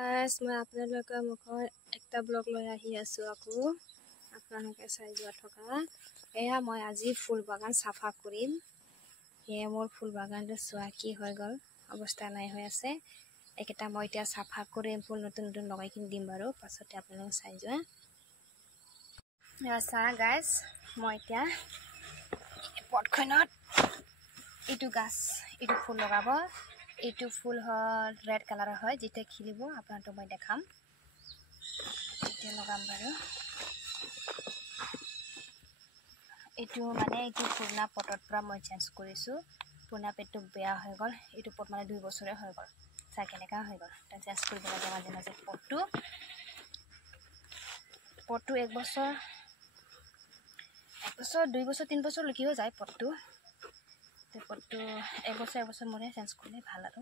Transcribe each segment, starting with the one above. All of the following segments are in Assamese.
গাইজ মই আপোনালোকৰ মুখত একটা ব্লগ লৈ আহি আছোঁ। আকৌ আপোনালোকে চাই যোৱা থকা এয়া মই আজি ফুল বাগান চাফা কৰিম। সেয়ে মোৰ ফুল বাগানটো চোৱা কি হৈ গ'ল, অৱস্থা নাই হৈ আছে। এইকেইটা মই এতিয়া চাফা কৰিম, ফুল নতুন নতুন লগাই কিনি দিম বাৰু, পাছতে আপোনালোকে চাই যোৱা। চাহ গাইজ মই এতিয়া পটখনত এইটো গাছ এইটো ফুল লগাব। এইটো ফুল হ'ল ৰেড কালাৰৰ হয়, যেতিয়া খিলিব আপোনালোকক মই দেখাম, এতিয়া লগাম বাৰু। এইটো মানে এইটো পুৰণা পটৰ পৰা মই চেঞ্জ কৰিছোঁ। পুৰণা পেটটো বেয়া হৈ গ'ল, এইটো পট মানে 2 বছৰে হৈ গ'ল। চাই কেনেকুৱা হৈ গ'ল, তাত চেঞ্জ কৰিব লাগে মাজে মাজে পটটো 1 বছৰ 2 বছৰ 3 বছৰ লৈকেও যায় পটটো। পটটো 1 বছৰ মূৰে চেঞ্জ কৰিলে ভাল আৰু।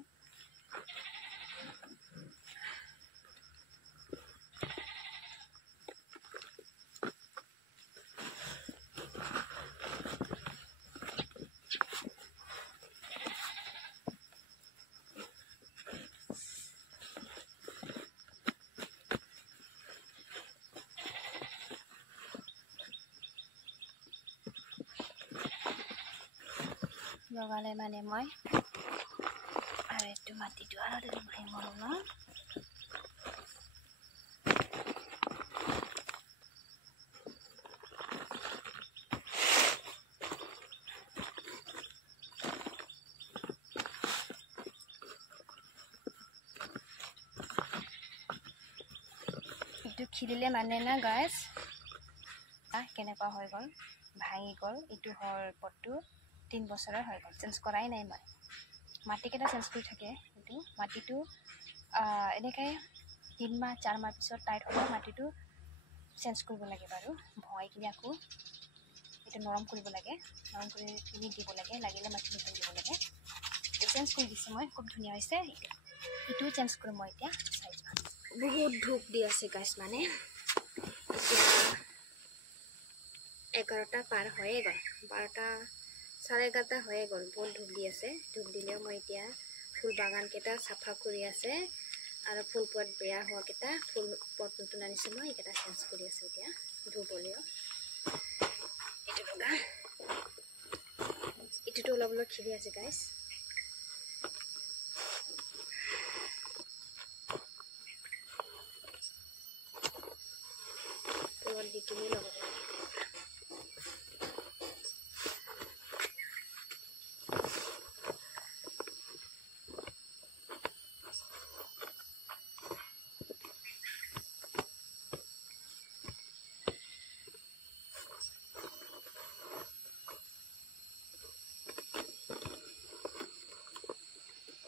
লগালে মানে মই আৰু এইটো মাটিটো আৰু ভাঙিব ন। এইটো খিলিলে মানে না গাইজ কেনেকুৱা হৈ গ'ল, ভাঙি গ'ল। এইটো হ'ল পটটো 3 বছৰৰ হৈ গ'ল, চেঞ্জ কৰাই নাই মই। মাটিকেইটা চেঞ্জ কৰি থাকে। এইটো মাটিটো এনেকৈ 3 মাহ 4 মাহ পিছত টাইট হ'লে মাটিটো চেঞ্জ কৰিব লাগে বাৰু। ভৰাই কিনি আকৌ এইটো নৰম কৰিব লাগে, নৰম কৰি কিনি দিব লাগে, লাগিলে মাটি নতুন দিব লাগে। এইটো চেঞ্জ কৰি দিছোঁ মই, খুব ধুনীয়া হৈছে। এইটোও চেঞ্জ কৰিম মই এতিয়া, চাই যোৱা। বহুত ধূপ দি আছে গাছ, মানে এতিয়া 11টা পাৰ হৈয়ে গ'ল, 12টা 11:30 হৈয়ে গ'ল। বহুত ধূপ দি আছে। ধূপ দিলেও মই এতিয়া ফুল বাগানকেইটা চাফা কৰি আছে, আৰু ফুল পট বেয়া হোৱাকেইটা ফুল পট নতুন আনিছোঁ মই, এইকেইটা চেঞ্জ কৰি আছোঁ এতিয়া। ধূপ হ'লেও এইটো লগা, এইটোতো অলপ অলপ খিলি আছে গাইজ। ফুলত দি কিনি লগাব লাগে।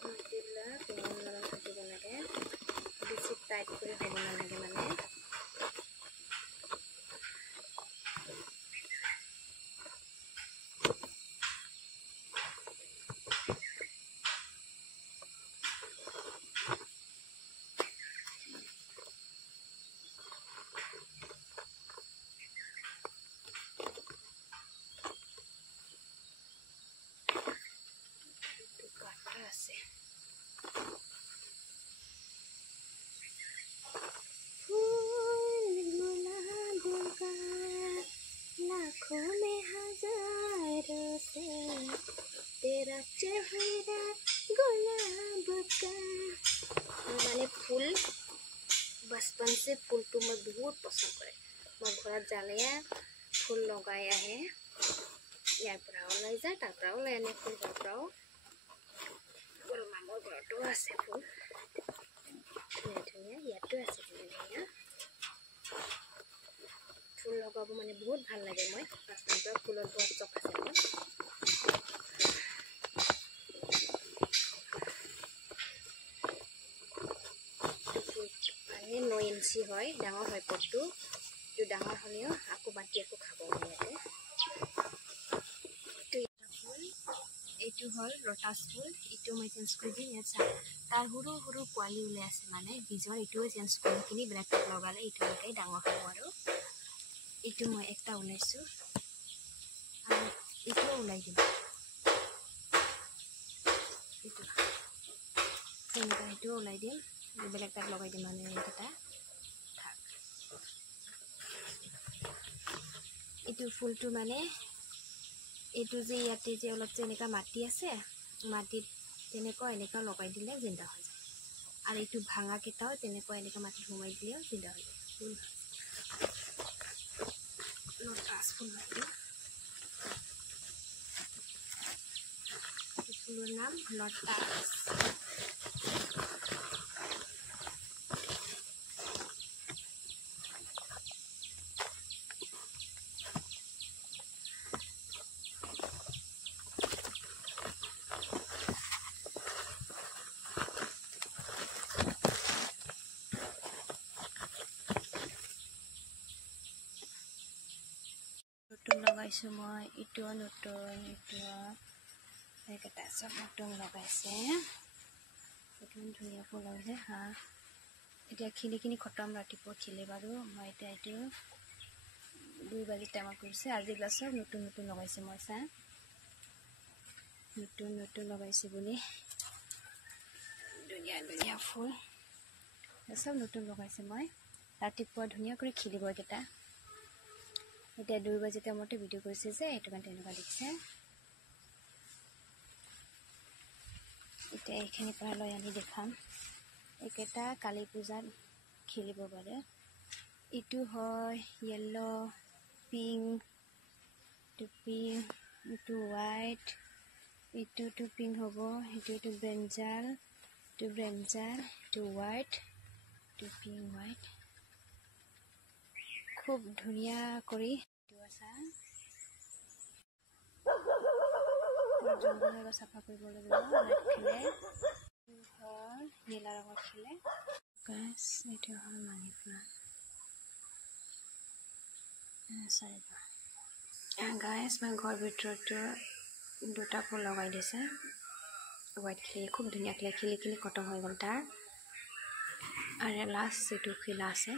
মাটিবিলাক নৰম নৰম থাকিব লাগে, বেছি টাইট কৰি হ'ব নালাগে মানে। আছে लाखों में हजारों से तेरा चेहरा गुलाब का। माने फूल बचपन से फूल तो मैं बहुत पसंद करे। मैं घर जाले फूल लगाई आए, यार लै जा तार लै आने फूल मामर घर आसे फूल धुनिया धुनिया, इतो आसे धुनिया। फूल लगाब माने बहुत ভাল লাগে। मैं फार्स्टर फूलर बहुत चख আছে মোৰ। फूल माने 9 ইঞ্চি হয়, ডাঙৰ হয় পটটো। এইটো ডাঙৰ হ'লেও আকৌ বাটি আকৌ খাব ইয়াতে। এইটো হ'ল লটাছ ফুল, এইটো মই চেঞ্জ কৰি দিম। ইয়াত তাৰ সৰু সৰু পোৱালি ওলাই আছে, মানে বীজৰ। এইটোও চেঞ্জ কৰি কিনি বেলেগ লগালে এইটো এনেকৈ ডাঙৰ হ'ব। আৰু এইটো মই একটা ওলাইছোঁ, আৰু এইটোও ওলাই দিম। এইটো এইটোও ওলাই দিম। বেলেগ তাত লগাই দিম মানে এইকেইটা থাক। এইটো ফুলটো মানে এইটো যে ইয়াতে যে অলপ যে এনেকুৱা মাটি আছে, মাটিত তেনেকুৱা এনেকুৱা লগাই দিলে জিন্দা হৈ যায়। আৰু এইটো ভাঙাকেইটাও তেনেকুৱা এনেকুৱা মাটিত সোমাই দিলেও জিন্দা হৈ যায়। ফুল লটাছ ফুল হয় এইটো ফুলৰ নাম লটাছ। নতুন লগাইছোঁ মই, ইটোও নতুন, ইটোও সেইকেইটা চব নতুন লগাইছে। একদম ধুনীয়া ফুল লগাইছে। হাঁহ এতিয়া খিলিখিনি খতম, ৰাতিপুৱা খিলি বাৰু। মই এতিয়া এইটো 2 বাজি টাইমত কৰিছে। আজিকালি চব নতুন নতুন লগাইছে মই চা, নতুন নতুন লগাইছে বুলি ধুনীয়া ধুনীয়া ফুল চব নতুন লগাইছে মই। ৰাতিপুৱা ধুনীয়া কৰি খিলিব এইকেইটা। এতিয়া 2 বাজি টাইমতে ভিডিঅ' কৰিছে যে সেইটো কাৰণে তেনেকুৱা দেখিছে। এতিয়া এইখিনিৰ পৰা লৈ আনি দেখাম। এইকেইটা কালী পূজাত খেলিব পাৰে। ইটো হয় য়েল্লো, পিংক, ইটো হোৱাইট, ইটোতো পিংক হ'ব, ইটো ব্ৰেঞ্জাল, ইটো হোৱাইট, ইটো পিংক হোৱাইট। খুব ধুনীয়া কৰি জংঘল চাফা কৰিব লাগিব। ৰেড খেলে, হ'ল নীলা ৰঙৰ খেলে। গাছ এইটো হ'ল মানি প্লাণ্ট। গাছ মই ঘৰ ভিতৰতো 2টা ফুল লগাই দিছে। হোৱাইট খেলি খুব ধুনীয়া খেলে, খিলি খতম হৈ গ'ল তাৰ। আৰু লাষ্ট এইটো খিলা আছে।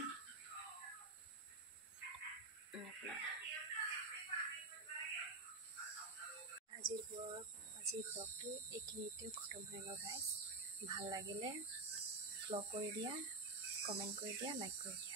আজিৰ ব্লগটো এইখিনিতে খতম হৈ গ'ল গাইছ। ভাল লাগিলে ফ'ল' কৰি দিয়া, কমেণ্ট কৰি দিয়া, লাইক কৰি দিয়া।